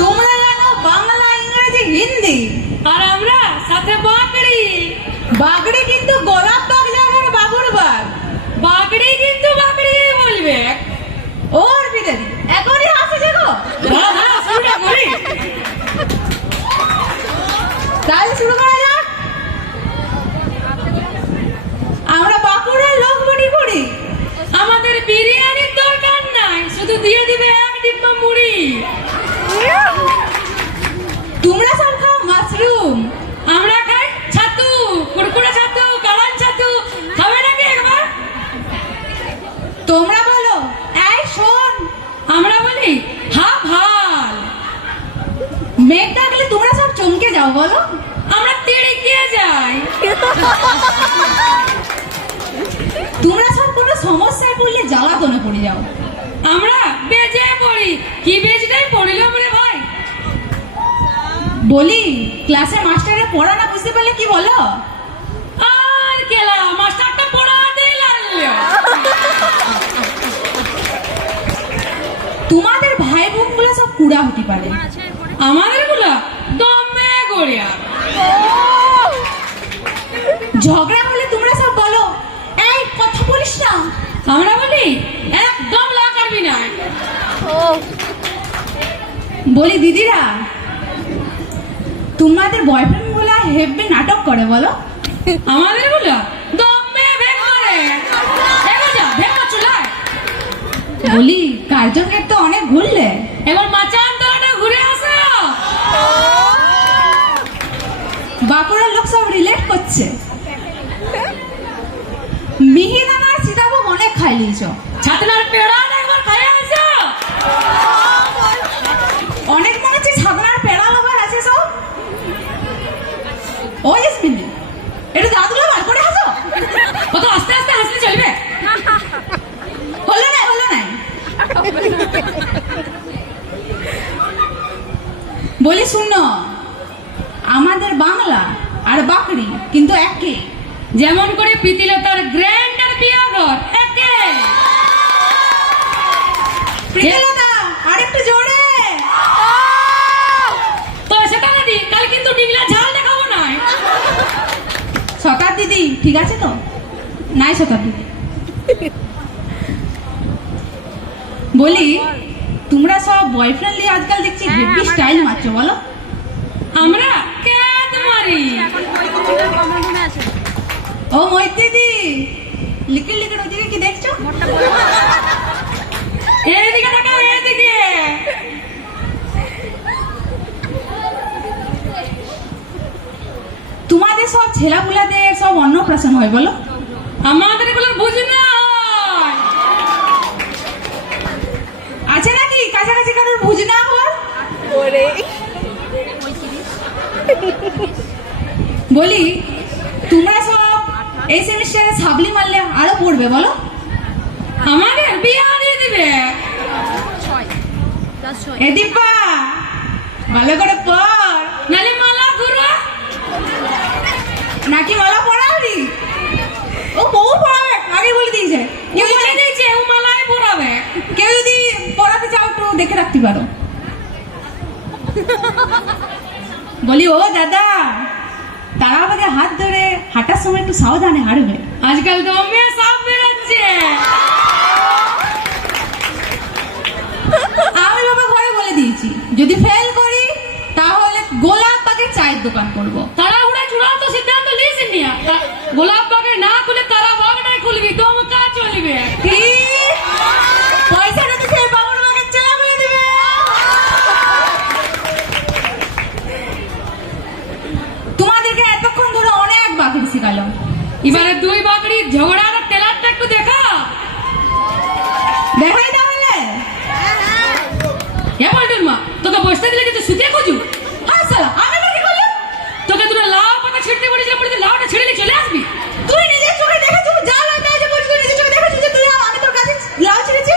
তোমরা জানো বাংলা, ইংরেজি, হিন্দি, আর আমরা সাথে বাগড়ি। বাগড়ি কিন্তু গোলাপ বাগ জায়গার বাবুর বাগ। বাগড়ি কিন্তু বাগড়ি বলবে। ওর বিদারি এখনই হাসছে গো। হ্যাঁ হ্যাঁ, শুরুটা করি। তাহলে শুরু করা যাক। আমরা বাঁকুড়ার লোক বডি করি। আমাদের বিরিয়ানির দরকার নাই, শুধু দিয়ে দিবে এক ডিব্বা মুড়ি। তোমরা সব খাও মাশরুম, আমরা খাই ছাতু, কুড়কুড়ে ছাতু, কালান ছাতু। খাবে নাকি একবার? তোমরা বলো এই শোন। আমরা বলি হা ভাল। মেঘ ডাকলে তোমরা সব চমকে যাও বলো। আমরা তেড়ে গিয়ে যাই। তোমরা সব কোনো সমস্যায় পড়লে জ্বালাতনে পড়ে যাও। আমরা বেজে পড়ি। কি বেজটাই পড়িলাম রে ভাই। বলি ক্লাসে মাস্টারে পড়া না বুঝতে পারলে কি বলো? আর কেলা মাস্টারটা পড়াতেই লাগলো। তোমাদের ভাই বোন গুলো সব কুড়া হতে পারে, আমাদের গুলা দমে গড়িয়া। ঝগড়া হলে তোমরা সব বলো এই কথা বলিস না। আমরা বলি একদম লাগাবি না। বলি দিদিরা, তোমাদের বয়ফ্রেন্ড গুলা হেব্বি নাটক করে বলো। আমাদের গুলা দমে ভেঙ করে। এগো যা ভেঙ চুলায়। বলি কার্জন গেট তো অনেক ঘুরলে, এবার মাচান তলাটা ঘুরে আসো। বাঁকুড়ার লোক সব রিলেট করছে। মিহিদানার সীতাভোগ অনেক খাই লিয়েছ, ছাতনার পেড়া একবার খাই আসো। অনেক মনে হচ্ছে সাধনার পেড়া লোকার আছে সব। ওই স্মিনি এটা দাদুগুলো বার করে হাসো। কত আস্তে আস্তে হাসলে চলবে? হলো না হলো না। বলি শুনো, আমাদের বাংলা আর বাকরি কিন্তু একই। যেমন করে প্রীতিলতার গ্র্যান্ডার বিয়াঘর একে। প্রীতিলতা আরেকটু জোরে। তো সেটা না দি, কাল কিন্তু ডিগলা ঝাল দেখাবো না। সকার দিদি ঠিক আছে তো? নাই সকার দিদি। বলি তোমরা সব বয়ফ্রেন্ড নিয়ে আজকাল দেখছি হেভি স্টাইল মারছো বলো। আমরা ক্যাত মারি। ও মহিত দিদি, লিখে লিখে ওদিকে কি দেখছো? এইদিকে তাকাও, এইদিকে। তোমাদের সব ছেলেপুলাদের সব অন্নপ্রাশন হয় বলো। আমাদের এগুলো বুঝি না হয়। আছে নাকি কাছাকাছি কারোর বুঝ না হওয়ার? বলি তোমরা সব এই সেমিস্টারে সাবলি মারলে আরো পড়বে বলো। আমাদের বিয়া দিয়ে দিবে। এ দীপা ভালো করে পড়, নালে মালা ঘুরো। নাকি মালা পড়াবি? ও বউ পড়াবে আগে বলে দিয়েছে। কেউ বলে দিয়েছে ও মালাই পড়াবে। কেউ যদি পড়াতে চাও একটু দেখে রাখতে পারো। বলি ও দাদা, তারা আমাকে হাত ধরে হাঁটার সময় একটু সাবধানে হাঁটবে। আজকাল দমে সব বেরোচ্ছে। আমি বাবা ঘরে বলে দিয়েছি যদি ফেল করি তাহলে গোলাপ বাগের চায়ের দোকান করবো। তারা উড়ে চূড়ান্ত সিদ্ধান্ত নিয়েছে নিয়া। গোলাপ বাগে না খুলে তারা বাগটাই খুলবি, দমকা চলবে। কি পয়সাটা তো সেই বাবুর বাগের চেলা বলে দিবে। তোমাদেরকে এতক্ষণ ধরে অনেক বাগড়ি শিখালাম, এবারে দুই বাগড়ির ঝগড়ার টেলারটা একটু দেখা। দেখাই তাহলে। হে বলটুন মা, তোকে বসতে দিলে কিন্তু শুকিয়ে খুঁজু। হ্যাঁ সালা আমি নাকি করলাম? তোকে দুটো লাউ পাতা ছিঁড়তে বলেছিল, বলে লাউটা ছিঁড়ে নিয়ে চলে আসবি। তুই নিজের চোখে দেখেছিস যা লাউটা আছে বলছিস, তুই নিজের চোখে দেখেছিস যে তুই আমি তোর কাছে লাউ ছিঁড়েছি?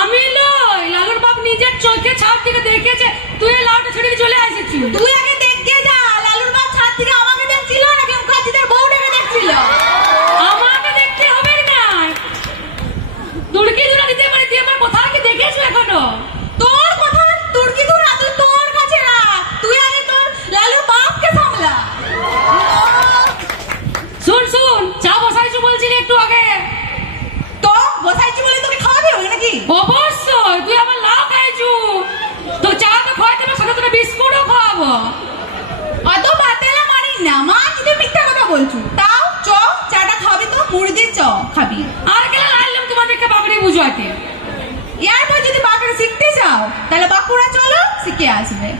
আমি লই, লালুর বাপ নিজের চোখে ছাপ থেকে দেখেছে তুই এই লাউটা ছিঁড়ে নিয়ে চলে আসিস। তুই আগে দেখে যা লালুর বাপ ছাদ থেকে আমাকে দেখছিল নাকি মুখার্জিদের বউটাকে দেখছিল? আমাকে দেখতে হবে না। তুড়কি দুটো দিতে পারি, তুই আমার কোথাও কি দেখেছো এখনো? তোর কথা তুই অত পাতেলা মারি না মা, কিন্তু মিথ্যা কথা বলছো। তাও চ, চাটা খাবি তো? মুড়ি দিয়ে চ খাবি। আর গেলে আইলাম তোমাদেরকে বাগড়ি বুঝাতে। এরপর যদি বাঁকুড়া শিখতে চাও তাহলে বাঁকুড়া চলো, শিখে আসবে।